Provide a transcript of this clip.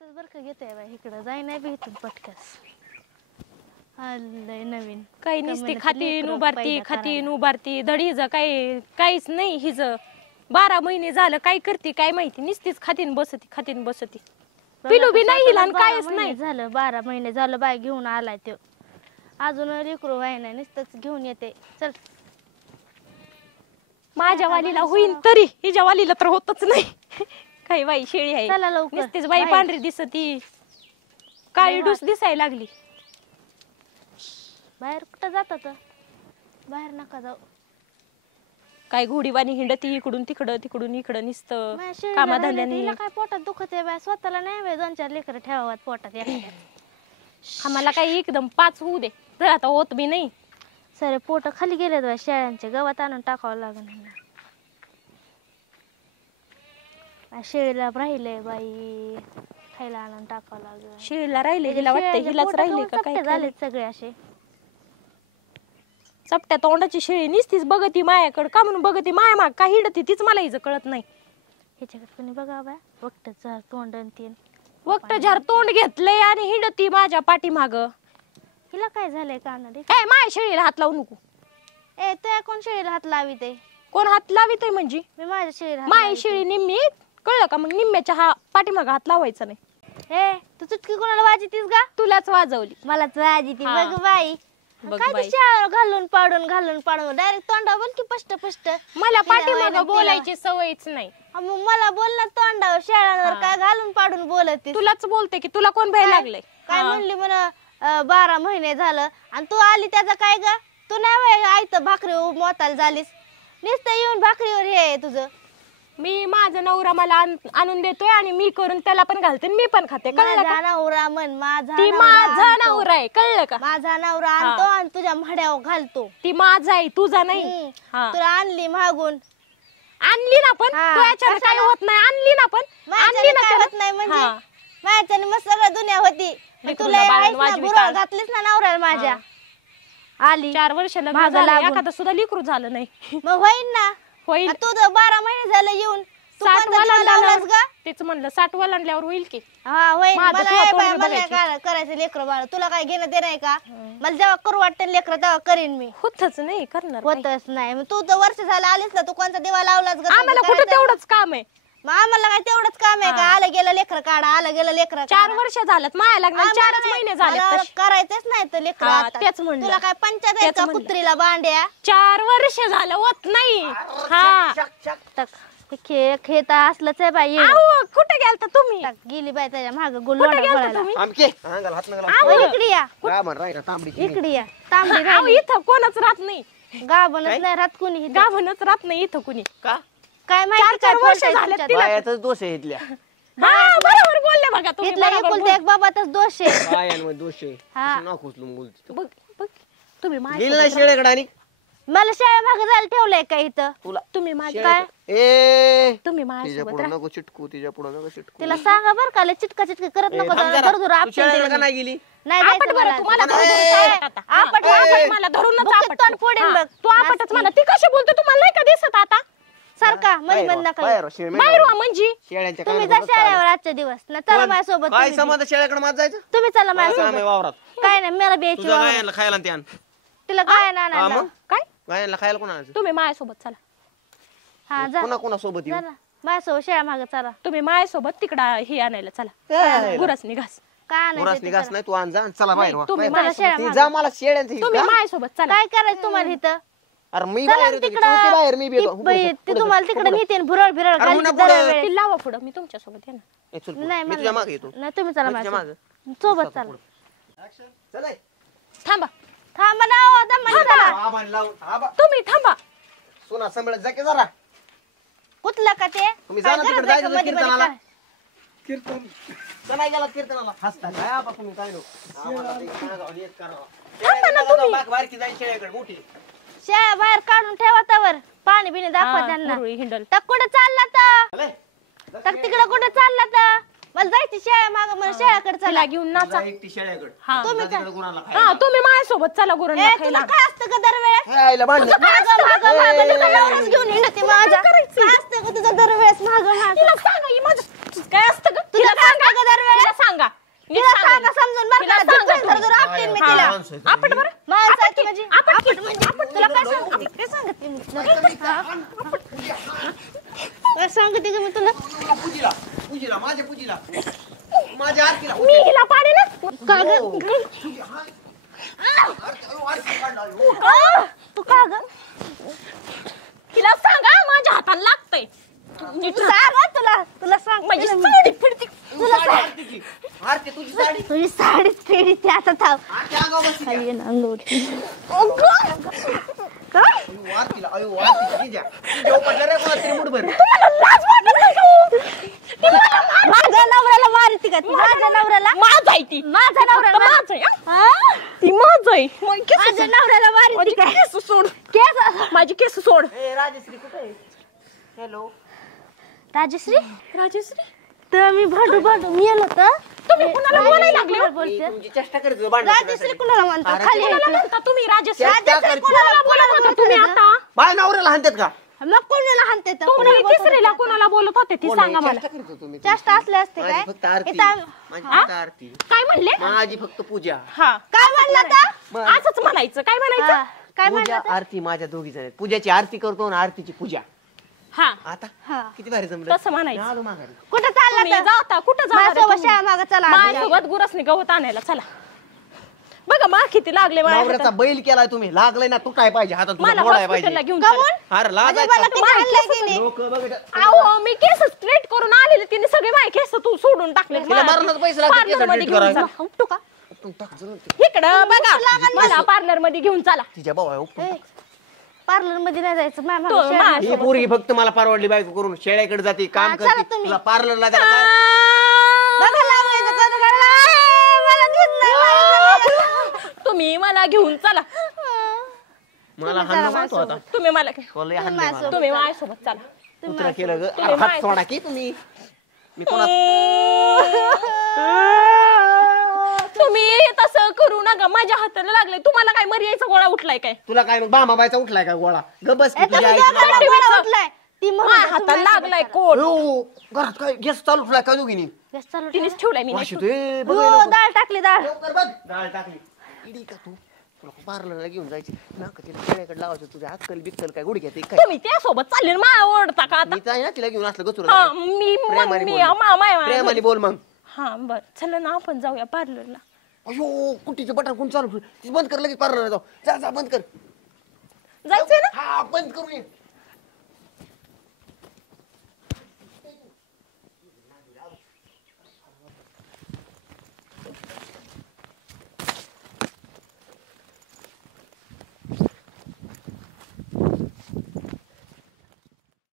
नुसतंच बर का घेतोय बाई इकडं जाई नाही बी इथून पटकस आलंय नवीन काही नसते खातीन उभारती धडीज काहीच नाही हिज 12 महिने झालं काय करते काय माहिती नुसतीच खातीन बसती पिलू बी नाही हिला काहीच नाही झालं 12 महिने झालं बाय घेऊन आलाय तो अजून लेकरू व्हाय नाही नुसतंच घेऊन येते चल माझ्या वालीला होईन तरी हिच्या वालीला तर होतच नाही काही बाई शेळी आहे चला लवकर नुसतीच बाई पांढरी दिसती काळी डूस दिसायला लागली बाहेर कुठं जातात बाहेर नका जाऊ काय घोडीवाणी हिंडती इकडून इकडं निसतं कामाधंद्याने काय पोटात दुखत आहे बाय स्वतःला नाही बाय 2-4 लेकरं ठेवावात पोटात आम्हाला काही एकदम 5 होऊ दे तर आता होत बी नाही सरे पोट खाली गेले बाय शेळ्यांचे गवत आणून टाकावं लागेल शेळीला राहिले बाई खायला आणून टाकावं लागेल शेळीला राहिले हिला वाटतं हिलाच राहिले का काय झाले सगळे असे चपट्या तोंडाची शेळी निसतीच बघती मायाकडे का म्हणून बघती माया माग का हिंडती तीच मला हिचं कळत नाही ह्याच्याकडे कोणी बघा बाय वक्त तोंड तीन वक्त झार तोंड घेतलंय आणि हिंडती माझ्या पाठीमाग हिला काय झालंय कानडे काय माया शेळीला हात लावू नको ए तू कोण शेळीला हात लावित कोण हात लावित म्हणजे मी माझ्या शेळीला माय शेळी निम्मी कळलं का मग निम्म्याच्या पाठीमाग हात लावायचा नाही ए तू चुटकी कोणाला वाजतीस का तुलाच वाजवली मलाच वाजती बघ बाई काय ते शाळ घालून पाडून डायरेक्ट तोंडा बोल की पष्ट मला पाठीमाग बोलायची सवयच नाही मग मला बोल ना तोंडावर शाळांवर काय घालून पाडून बोलत तुलाच बोलते की तुला कोण भय लागलंय काय म्हणली म्हणा 12 महिने झालं आणि तू आली त्याचा काय ग तू नाही आईत भाकरी मोताल झालीस नुसतं येऊन भाकरीवर हे तुझं मी माझा नवरा मला आणून देतोय आणि मी करून त्याला पण घालते मी पण खाते कळलं का नवरा म्हण माझा नवरा आहे कळलं का माझा नवरा आणतो आणि तुझ्या म्हड्यावर घालतो ती माझा आहे तुझा नाही तुला आणली मागून आणली ना पण तुझ्याच्यानं काही होत नाही आणली ना पण आणली ना होत नाही म्हणजे माझ्याच्याने मग सगळं दुनिया होती तुला घातलीस ना नवऱ्याला माझ्या आली 4 वर्ष लग्न झालं एखादं सुद्धा लेकरू झालं नाही मग होईन ना होईल तू 12 महिने झाले येऊन 60 वलांडल्यावर तेच म्हणलं 60 वलांडल्यावर होईल की हा होईल मला करायचं लेकर बाळ तुला काय घेणं ते नाही का मला जेव्हा करू वाटतं लेकर तेव्हा करीन मी होतच नाही करणार होतच नाही मग तू तर वर्ष झालं आलीस ना तू कोणता दिवा लावलास आम्हाला कुठं तेवढंच काम आहे मग आम्हाला काय तेवढंच काम आहे का आलं गेलं लेकर काढा आलं गेलं लेकर 4 वर्ष झालं माया लग्नाला 4च महिने झाले करायचंच नाही तर लेकर तेच म्हणलं तुला काय पंचायत कुत्रीला बांड्या 4 वर्ष झालं होत नाही हा खेत असलंच आहे बाई कुठे गेलता तुम्ही गेली बाई त्याच्या माग गुल्लोंडा इकडे या तांबडी इथं कोणच राहत नाही गाभणच नाही राहत कुणी गाभणच राहत नाही इथं कुणी काय माहिती 4 वर्ष झाले दोष आहे इथल्या बरोबर बोलले बघा तुम्ही एकुलता एक बाबातच दोष आहे बायांमध्ये दोष आहे नाक उचलून बोलते बघ तुम्ही गेली ना शेळ्याकडे आणि मला शाळा मागे जायला ठेवलंय का इथं तुला तुम्ही माझ्या काय ए तुम्ही तिच्या माझ्यासोबत पुढे नको चिटकू तिच्या पुढे नको चिटकू तिला सांगा बर का चिटका चिटकी करत नको धरू शेळ्याकडे का नाही गेली नाही आपट बरं तुम्हाला मला धरूनच आपट फोडेन बघ तू आपटच मला ती कशी बोलतो तुम्हाला नाही का दिसत आता सारखा मध्ये बंद नका बाहेर म्हणजे शेळ्यांच्या तुम्ही जा शाळेवर आजच्या दिवस ना चला माझ्यासोबत काय समज शेळ्याकडे माझ जायचं तुम्ही चला माझ्यासोबत वावरात काय नाही मला बेची तुझ्या गायांना खायला ते आण तिला काय ना काय गायांना खायला कोण आणायचं तुम्ही माझ्यासोबत चला हा जा कोणा कोणा सोबत येऊ माझ्यासोबत शाळा मागे चला तुम्ही माझ्यासोबत तिकडा हे आणायला चला गुरास निघास काय गुरास निघास नाही तू आण जा चला बाहेर तुम्ही ती जा मला शेळ्यांची तुम्ही माझ्यासोबत चला काय करायचं तुम्हाला इथं अरे मी बाहेर येतो की तू बाहेर मी येतो ते तुम्हाला तिकडे नेते भुरळ भिरळ ती लावा पुढं मी तुमच्यासोबत येणार नाही मी तुझ्या मागे येतो नाही तुम्ही चला माझ्या सोबत चला थांबा थांबा ना तुम्ही थांबा सोना सांभाळत जा की जरा कुठला का ते तुम्ही जा ना तिकडे जायचं कीर्तनाला कीर्तन नाही गेला कीर्तनाला हसता काय आपा तुम्ही काय नो थांबा ना तुम्ही बारकी जाईल शेळ्याकडे मोठी शेळ्या बाहेर काढून ठेवा त्यावर पाणी बिणी दाखवा त्यांना हिंडल तर कुठे चालला तर तिकडे कुठे चालला तर मला जायची शेळ्या माग मला शेळ्याकडे चला घेऊन नाचा एकटी शेळ्याकडे तुम्ही माझ्यासोबत चला गुरांना तुला काय असतं का दरवेळेस खायला बांधलं घेऊन हिंडते माझ्या काय असतं का तुझं दरवेळेस माग तिला सांगा ही माझं काय असतं का तुला सांगा का दरवेळेस आपटायचं. आपण बरं माणसाचं आपण म्हणजे आपण तुला काय सांगते काय सांगते मी काय सांगते का मी तुला पूजीला पूजीला माझ्या पूजीला माझ्या आरतीला मी हिला पाडे ना का ग पूजी, हा. आरती काढला, अयो. तू का ग हिला सांगा माझ्या हाताला लागतंय तू सांग तुला तुला सांग माझी साडी फिरती साडी आरतीची. आरती तुझी साडी तुझी साडीच फेडी ते आता थांब आरती अंगावर बसली खाली ये ना अंगावर अयो, आरतीला अयो आरतीची जिजा जिजा उपटलं रे कोणा तरी मुठभर. माझ्या नवऱ्याला मारती का ती माझ्या नवऱ्याला माझा आहे ती माझ्या नवऱ्याला माझा आहे हा? ती माझा आहे मग केस माझ्या नवऱ्याला मारती माझी काय केस सोड केस माझी केस सोड ए राजश्री कुठे आहे? हॅलो राजश्री राजेश्री तर मी भांडू मी आलो तर तुम्ही कुणाला बोलायला लागले हो? बोलते तुमची चेष्टा करत होतो भांडण राजश्री करण्यासाठी. कुणाला म्हणतो अरे, खाली कुणाला आहे म्हणता तुम्ही राजेश्री चेष्टा राजेश्री करते. कुणाला बोलत होता तुम्ही आता माझ्या नवऱ्याला हाणतात का मग कोणाला हाणते तर? तुम्ही कोणाला बोलतो? तिसरीला कोणाला बोलत होते ती कोण सांगा आहे? मला चेष्टा करत होतो तुम्ही. चेष्टा असले असते माझी काय फक्त आरती इथं माझी फक्त आरती काय म्हणले माझी फक्त पूजा हा काय म्हणलं तर असंच म्हणायचं काय म्हणायचं हा, काय पूजा म्हणलं तर? आरती माझ्या दोघी जण आहेत. पूजाची आरती करतो आणि आरतीची पूजा हा आता हा. किती भारी जमलं तसं म्हणायचं. आलो माघारी. कुठं चालला तुम्ही तर जाता कुठं जाणार आहे माझ्यासोबत तुम्ही? शाळा मागं चला माझ्यासोबत गुरसने गवत आणायला चला बघा मा किती लागले माझ्या नवऱ्याचा हातात. बैल केलाय तुम्ही लागलाय ना तू काय पाहिजे हातात तुला मला मोडाय हॉस्पिटलला पाहिजे घेऊन कमून? चला. अरे म्हणजे लाजायचं. मला तिने हाणलंय की नाही? लोक बघ अहो मी केस स्ट्रेट करून आलेले तिने सगळे माझे केस तू सोडून टाकले तिला मरणाचे पैसे लागतात केस पार्लर मध्ये straight घेऊन करायला. चला उपटू का तू टाक जणू ते. इकडं बघा मला पार्लर मध्ये घेऊन चला तिच्या भाऊ आहे, उपटून टाक. पार्लर मध्ये नाही जायचं मामा तो मा- ही पोरगी फक्त मला परवडली बायको करून शेळ्याकडे जाते काम हा, चला करते तुम्ही. तुला पार्लरला जायला काय? बघा लावायचं कसं करायला. मला देत नाही. तुम्ही मला घेऊन चला मला हाणलं म्हणतो आता तुम्ही मला कोले हाणले मला. तुम्ही माझ्यासोबत चला कुत्रा केलं ग तुम्ही अरे, हात माय- सोडा की तुम्ही मी कोणा तुम्ही तसं करू नका माझ्या हाताला लागले तुम्हाला काय मर्यायचा गोळा उठलाय काय तुला काय मग बामाबाईचा उठलाय का गोळा ग बस की ए, तुझ्या तुम्ही आईचं दोघांना नाव. गोळा उठलाय. ती म्हणत माझ्या होती, हाताला तुम्ही लागलाय कोट अयो, घरात काय गॅस चालू ठेवलाय का दोघीनी गॅस चालू तिनेच ठेवलाय मी वाशी तू ए, बघ ठेव. हे हो, लवकर. डाळ टाकली डाळ लवकर बघ डाळ टाकली इडी का तू तुला पार्लरला घेऊन जायची ना का तिला शेळ्याकडे लावायचं तुझ्या अक्कल बिक्कल काय गुडघ्यात आहे काय तुम्ही त्यासोबत चालले ना मला ओढता का आता मी तर आहे ना तिला घेऊन असलं हा गचुरा मी मग प्रेमाने मी बोल प्रेमाने बोल मग हा बर चला ना आपण जाऊया पार्लरला अयो कुठीचं बटन कोण चालू ती बंद कर लगेच पार्लरला जाऊ जा जा बंद कर जायचंय ना हा बंद करून ये